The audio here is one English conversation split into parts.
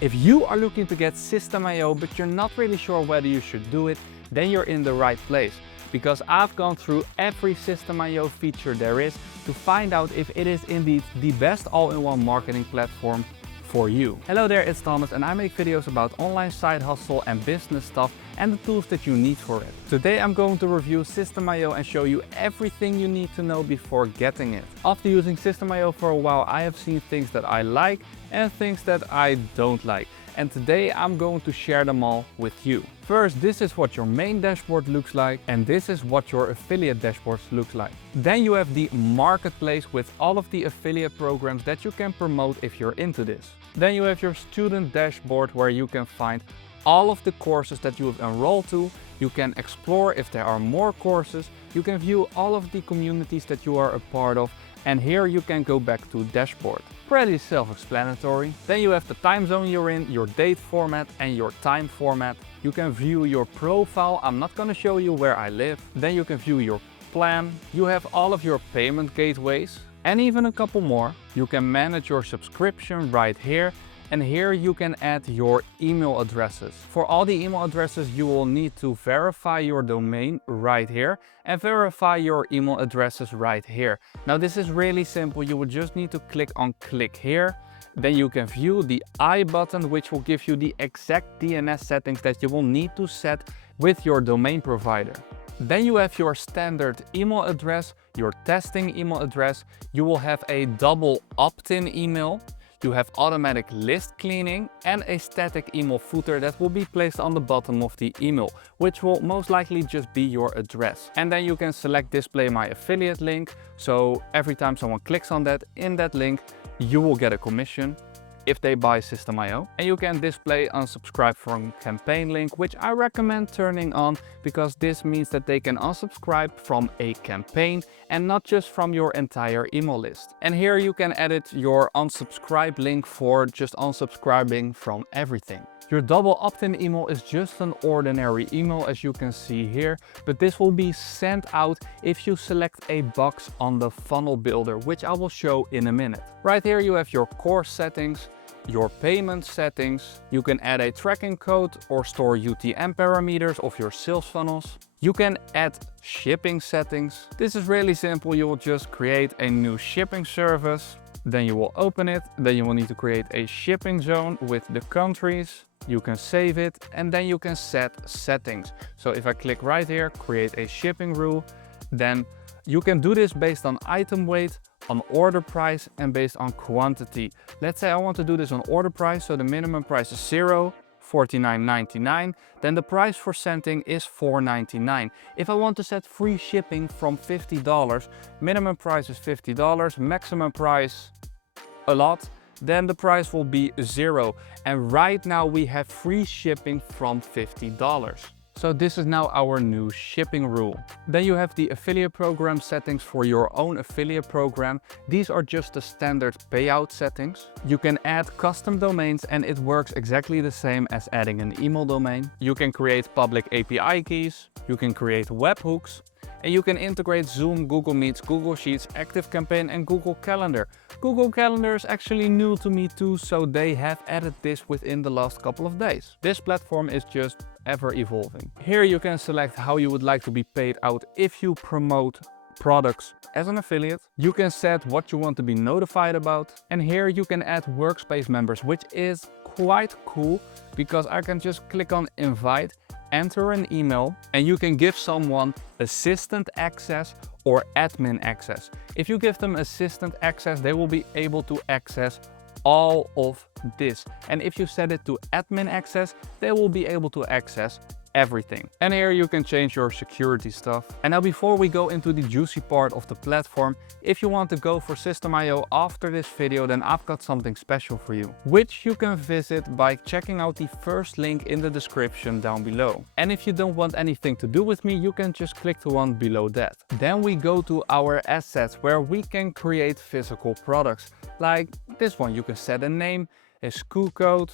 If you are looking to get Systeme.io but you're not really sure whether you should do it, then you're in the right place. Because I've gone through every Systeme.io feature there is to find out if it is indeed the best all-in-one marketing platform for you. Hello there, it's Thomas and I make videos about online side hustle and business stuff and the tools that you need for it. Today I'm going to review Systeme.io and show you everything you need to know before getting it. After using Systeme.io for a while, I have seen things that I like and things that I don't like. And today I'm going to share them all with you. First, this is what your main dashboard looks like, and this is what your affiliate dashboards look like. Then you have the marketplace with all of the affiliate programs that you can promote if you're into this. Then you have your student dashboard where you can find all of the courses that you have enrolled to. You can explore if there are more courses. You can view all of the communities that you are a part of. And here you can go back to dashboard. Pretty self-explanatory. Then you have the time zone you're in, your date format and your time format. You can view your profile. I'm not going to show you where I live. Then you can view your plan. You have all of your payment gateways and even a couple more. You can manage your subscription right here. And here you can add your email addresses. For all the email addresses, you will need to verify your domain right here and verify your email addresses right here. Now this is really simple. You would just need to click on click here. Then you can view the I button, which will give you the exact DNS settings that you will need to set with your domain provider. Then you have your standard email address, your testing email address. You will have a double opt-in email. You have automatic list cleaning and a static email footer that will be placed on the bottom of the email, which will most likely just be your address. And then you can select display my affiliate link. So every time someone clicks on that, in that link, you will get a commission if they buy Systeme.io. And you can display unsubscribe from campaign link, which I recommend turning on because this means that they can unsubscribe from a campaign and not just from your entire email list. And here you can edit your unsubscribe link for just unsubscribing from everything. Your double opt-in email is just an ordinary email, as you can see here, but this will be sent out if you select a box on the funnel builder, which I will show in a minute. Right here you have your course settings, your payment settings. You can add a tracking code or store UTM parameters of your sales funnels. You can add shipping settings. This is really simple. You will just create a new shipping service. Then you will open it. Then you will need to create a shipping zone with the countries. You can save it and then you can set settings. So if I click right here, create a shipping rule, then you can do this based on item weight, on order price and based on quantity. Let's say I want to do this on order price, so the minimum price is $49.99, then the price for sending is $4.99. If I want to set free shipping from $50, minimum price is $50, maximum price a lot, then the price will be $0. And right now we have free shipping from $50. So this is now our new shipping rule. Then you have the affiliate program settings for your own affiliate program. These are just the standard payout settings. You can add custom domains and it works exactly the same as adding an email domain. You can create public API keys. You can create webhooks. And you can integrate Zoom, Google Meets, Google Sheets, ActiveCampaign and Google Calendar. Google Calendar is actually new to me too, so they have added this within the last couple of days. This platform is just ever evolving. Here you can select how you would like to be paid out if you promote products as an affiliate. You can set what you want to be notified about. And here you can add workspace members, which is quite cool because I can just click on invite, enter an email, and you can give someone assistant access or admin access. If you give them assistant access, they will be able to access all of this. And if you set it to admin access, they will be able to access everything. And here you can change your security stuff. And now before we go into the juicy part of the platform, if you want to go for Systeme.io after this video, then I've got something special for you, which you can visit by checking out the first link in the description down below. And if you don't want anything to do with me, you can just click the one below that. Then we go to our assets where we can create physical products. Like this one, you can set a name, a SKU code.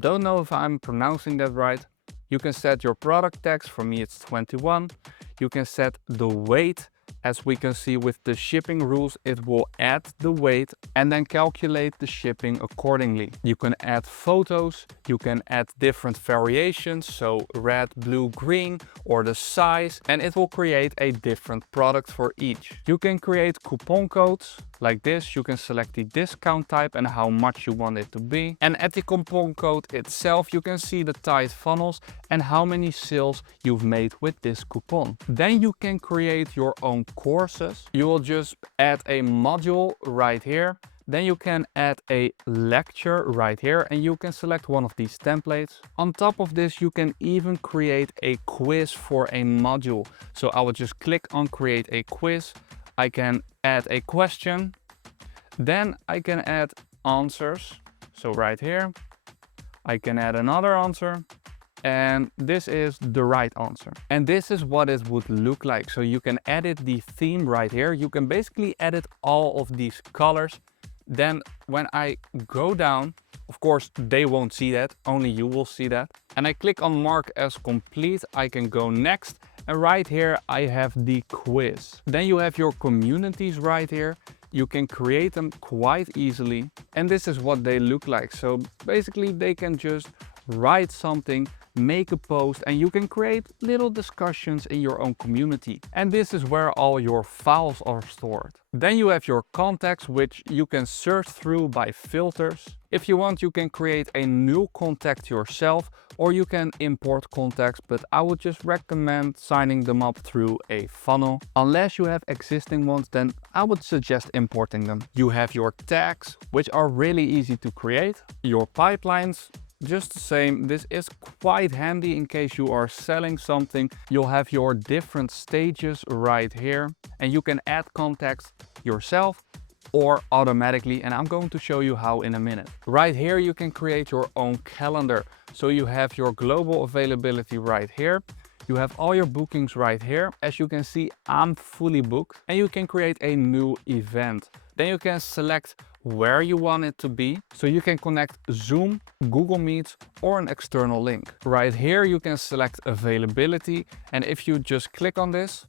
Don't know if I'm pronouncing that right. You can set your product tags. For me it's 21. You can set the weight As we can see with the shipping rules, it will add the weight and then calculate the shipping accordingly. You can add photos, you can add different variations, so red, blue, green, or the size, and it will create a different product for each. You can create coupon codes like this. You can select the discount type and how much you want it to be. And at the coupon code itself, you can see the tied funnels and how many sales you've made with this coupon. Then you can create your own courses. You will just add a module right here. Then you can add a lecture right here and you can select one of these templates. On top of this, you can even create a quiz for a module. So I will just click on create a quiz. I can add a question. Then I can add answers. So right here, I can add another answer. And this is the right answer. And this is what it would look like. So you can edit the theme right here. You can basically edit all of these colors. Then when I go down, of course, they won't see that, only you will see that. And I click on mark as complete, I can go next. And right here, I have the quiz. Then you have your communities right here. You can create them quite easily. And this is what they look like. So basically they can just write something, make a post, and you can create little discussions in your own community. And this is where all your files are stored. Then you have your contacts, which you can search through by filters. If you want, you can create a new contact yourself, or you can import contacts, but I would just recommend signing them up through a funnel. Unless you have existing ones, then I would suggest importing them. You have your tags, which are really easy to create. Your pipelines, just the same. This is quite handy in case you are selling something. You'll have your different stages right here, and you can add contacts yourself or automatically, and I'm going to show you how in a minute. Right here you can create your own calendar. So you have your global availability right here. You have all your bookings right here. As you can see, I'm fully booked, and you can create a new event. Then you can select where you want it to be. So you can connect Zoom, Google Meet, or an external link. Right here you can select availability, and if you just click on this,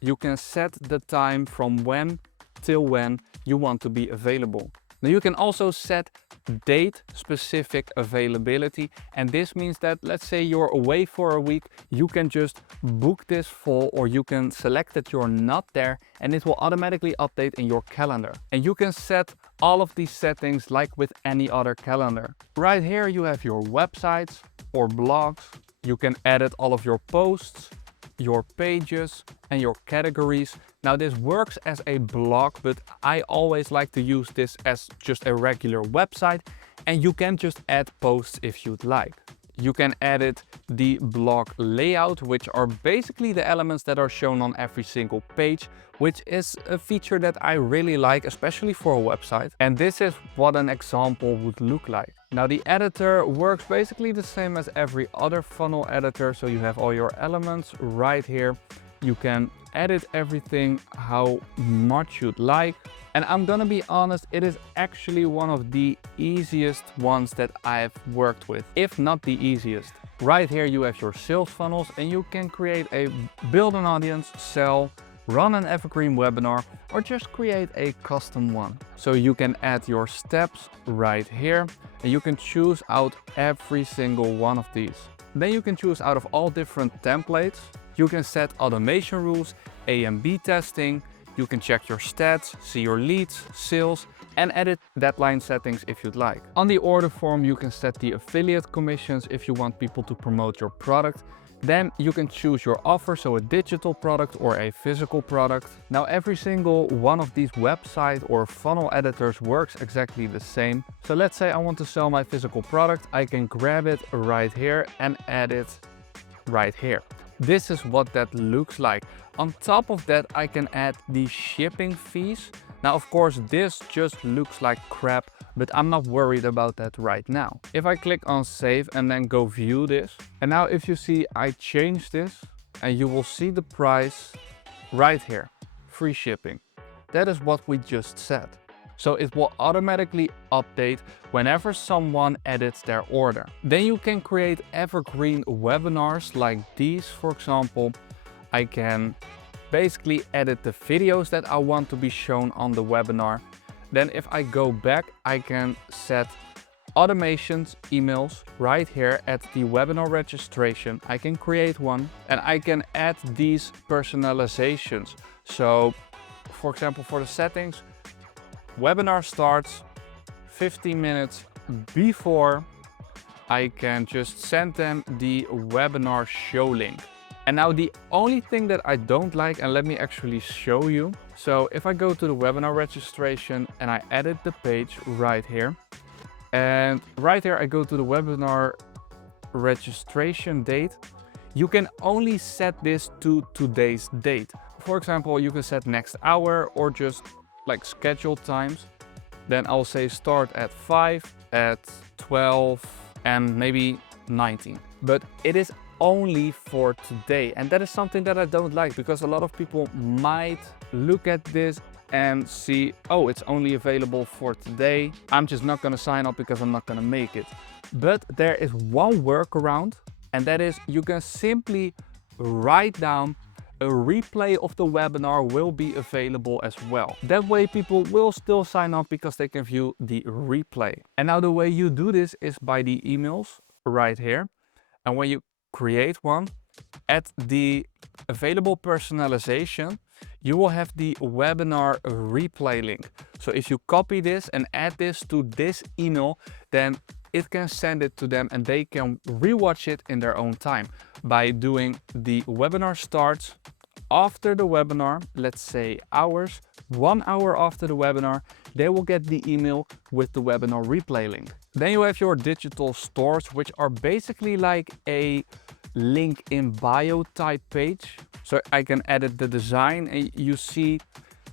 you can set the time from when till when you want to be available. Now you can also set date specific availability, and this means that let's say you're away for a week, you can just book this fall, or you can select that you're not there and it will automatically update in your calendar. And you can set all of these settings like with any other calendar. Right here you have your websites or blogs. You can edit all of your posts, your pages and your categories. Now this works as a blog, but I always like to use this as just a regular website, and you can just add posts if you'd like. You can edit the blog layout, which are basically the elements that are shown on every single page, which is a feature that I really like, especially for a website. And this is what an example would look like. Now the editor works basically the same as every other funnel editor. So you have all your elements right here. You can edit everything how much you'd like. And I'm gonna be honest, it is actually one of the easiest ones that I've worked with, if not the easiest. Right here you have your sales funnels, and you can create a build an audience, sell, run an evergreen webinar, or just create a custom one. So you can add your steps right here, and you can choose out every single one of these. Then you can choose out of all different templates. You can set automation rules, A and B testing. You can check your stats, see your leads, sales, and edit deadline settings if you'd like. On the order form, you can set the affiliate commissions if you want people to promote your product. Then you can choose your offer, so a digital product or a physical product. Now every single one of these website or funnel editors works exactly the same. So let's say I want to sell my physical product. I can grab it right here and add it right here. This is what that looks like. On top of that, I can add the shipping fees. Now, of course, this just looks like crap, but I'm not worried about that right now. If I click on save and then go view this, and now if you see, I change this and you will see the price right here, free shipping. That is what we just said. So it will automatically update whenever someone edits their order. Then you can create evergreen webinars like these, for example. I can basically edit the videos that I want to be shown on the webinar. Then if I go back, I can set automations, emails right here at the webinar registration. I can create one and I can add these personalizations. So for example, for the settings, webinar starts 15 minutes before. I can just send them the webinar show link. And now the only thing that I don't like, and let me actually show you. So if I go to the webinar registration and I edit the page right here, and right here I go to the webinar registration date, you can only set this to today's date. For example, you can set next hour or just like scheduled times. Then I'll say start at 5, at 12, and maybe 19. But it is only for today, and that is something that I don't like, because a lot of people might look at this and see, oh, it's only available for today. I'm just not gonna sign up because I'm not gonna make it. But there is one workaround, and that is you can simply write down a replay of the webinar will be available as well. That way people will still sign up because they can view the replay. And now the way you do this is by the emails right here. And when you create one, at the available personalization, you will have the webinar replay link. So if you copy this and add this to this email, then it can send it to them and they can rewatch it in their own time by doing the webinar starts after the webinar, let's say hours, 1 hour after the webinar, they will get the email with the webinar replay link. Then you have your digital stores, which are basically like a link in bio type page. So I can edit the design and you see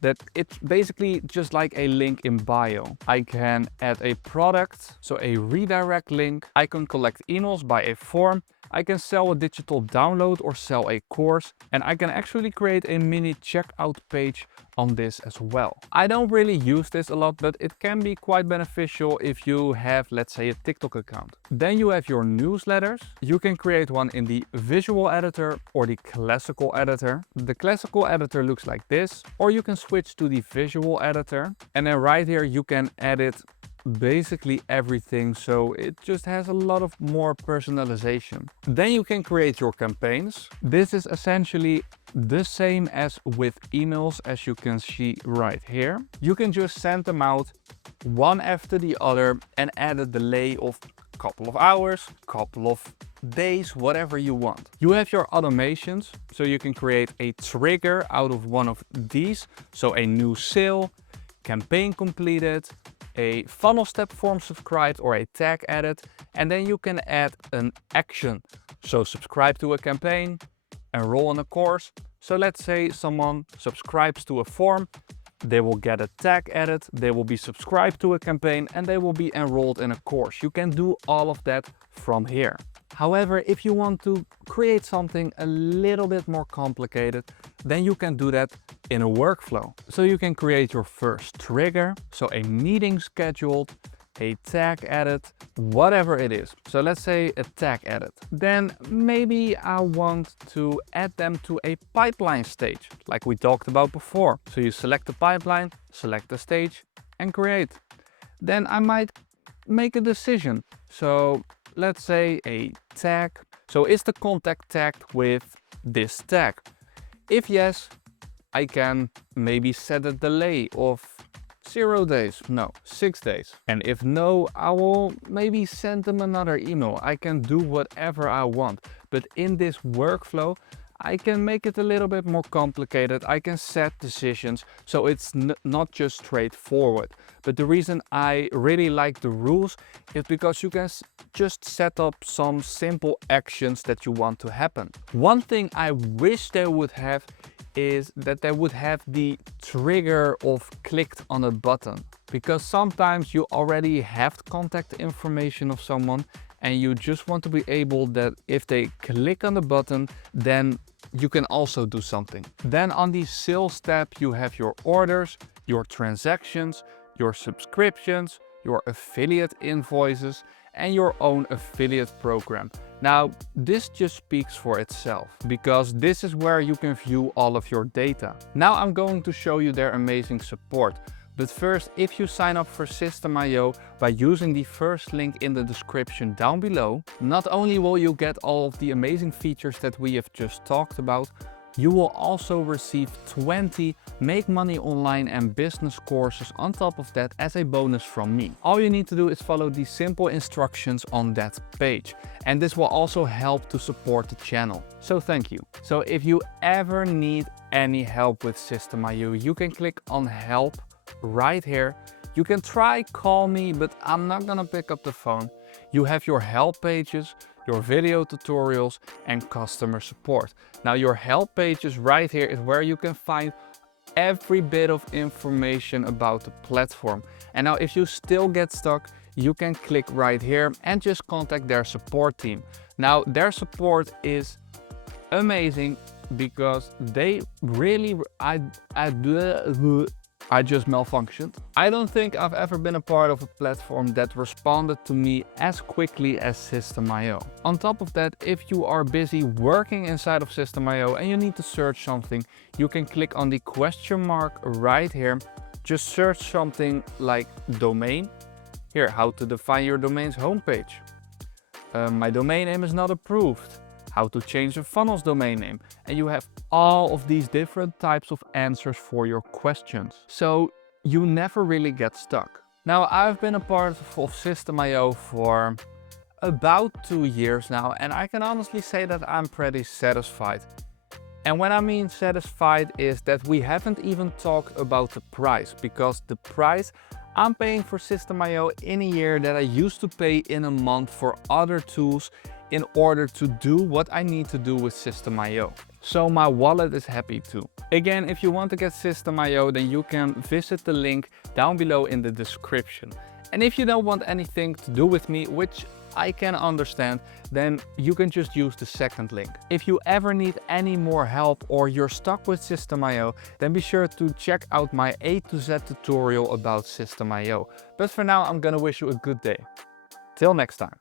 that it's basically just like a link in bio. I can add a product, so a redirect link. I can collect emails by a form. I can sell a digital download or sell a course, and I can actually create a mini checkout page on this as well. I don't really use this a lot, but it can be quite beneficial if you have, let's say, a TikTok account. Then you have your newsletters. You can create one in the visual editor or the classical editor. The classical editor looks like this, or you can switch to the visual editor. And then right here you can edit basically everything, so it just has a lot of more personalization. Then you can create your campaigns. This is essentially the same as with emails, as you can see right here. You can just send them out one after the other and add a delay of a couple of hours, couple of days, whatever you want. You have your automations, so you can create a trigger out of one of these, so a new sale, campaign completed, a funnel step form subscribed, or a tag added, and then you can add an action. So subscribe to a campaign, enroll in a course. So let's say someone subscribes to a form, they will get a tag added, they will be subscribed to a campaign, and they will be enrolled in a course. You can do all of that from here. However, if you want to create something a little bit more complicated, then you can do that in a workflow. So you can create your first trigger, so a meeting scheduled, a tag added, whatever it is. So let's say a tag added. Then maybe I want to add them to a pipeline stage, like we talked about before. So you select the pipeline, select the stage, and create. Then I might make a decision. So let's say a tag. So is the contact tagged with this tag? If yes, I can maybe set a delay of 0 days, no, 6 days. And if no, I will maybe send them another email. I can do whatever I want. But in this workflow, I can make it a little bit more complicated. I can set decisions, so it's not just straightforward. But the reason I really like the rules is because you can just set up some simple actions that you want to happen. One thing I wish they would have is that they would have the trigger of clicked on a button, because sometimes you already have contact information of someone and you just want to be able that if they click on the button, then you can also do something. Then on the sales tab, you have your orders, your transactions, your subscriptions, your affiliate invoices, and your own affiliate program. Now, this just speaks for itself, because this is where you can view all of your data. Now I'm going to show you their amazing support. But first, if you sign up for Systeme.io by using the first link in the description down below, not only will you get all of the amazing features that we have just talked about, you will also receive 20 Make Money Online and business courses on top of that as a bonus from me. All you need to do is follow the simple instructions on that page. And this will also help to support the channel. So thank you. So if you ever need any help with Systeme.io, you can click on help right here. You can try call me, but I'm not gonna pick up the phone. You have your help pages, your video tutorials and customer support. Now your help pages right here is where you can find every bit of information about the platform. And now if you still get stuck, you can click right here and just contact their support team. Now their support is amazing because they really, I just malfunctioned. I don't think I've ever been a part of a platform that responded to me as quickly as Systeme.io. On top of that, if you are busy working inside of Systeme.io and you need to search something, you can click on the question mark right here. Just search something like domain. Here, how to define your domain's homepage. My domain name is not approved. How to change a funnel's domain name, and you have all of these different types of answers for your questions. So you never really get stuck. Now I've been a part of Systeme.io for about 2 years now, and I can honestly say that I'm pretty satisfied. And when I mean satisfied is that we haven't even talked about the price, because the price I'm paying for Systeme.io in a year that I used to pay in a month for other tools in order to do what I need to do with Systeme.io. So my wallet is happy too. Again, if you want to get Systeme.io, then you can visit the link down below in the description. And if you don't want anything to do with me, which I can understand, then you can just use the second link. If you ever need any more help or you're stuck with Systeme.io, then be sure to check out my A to Z tutorial about Systeme.io. But for now, I'm gonna wish you a good day. Till next time.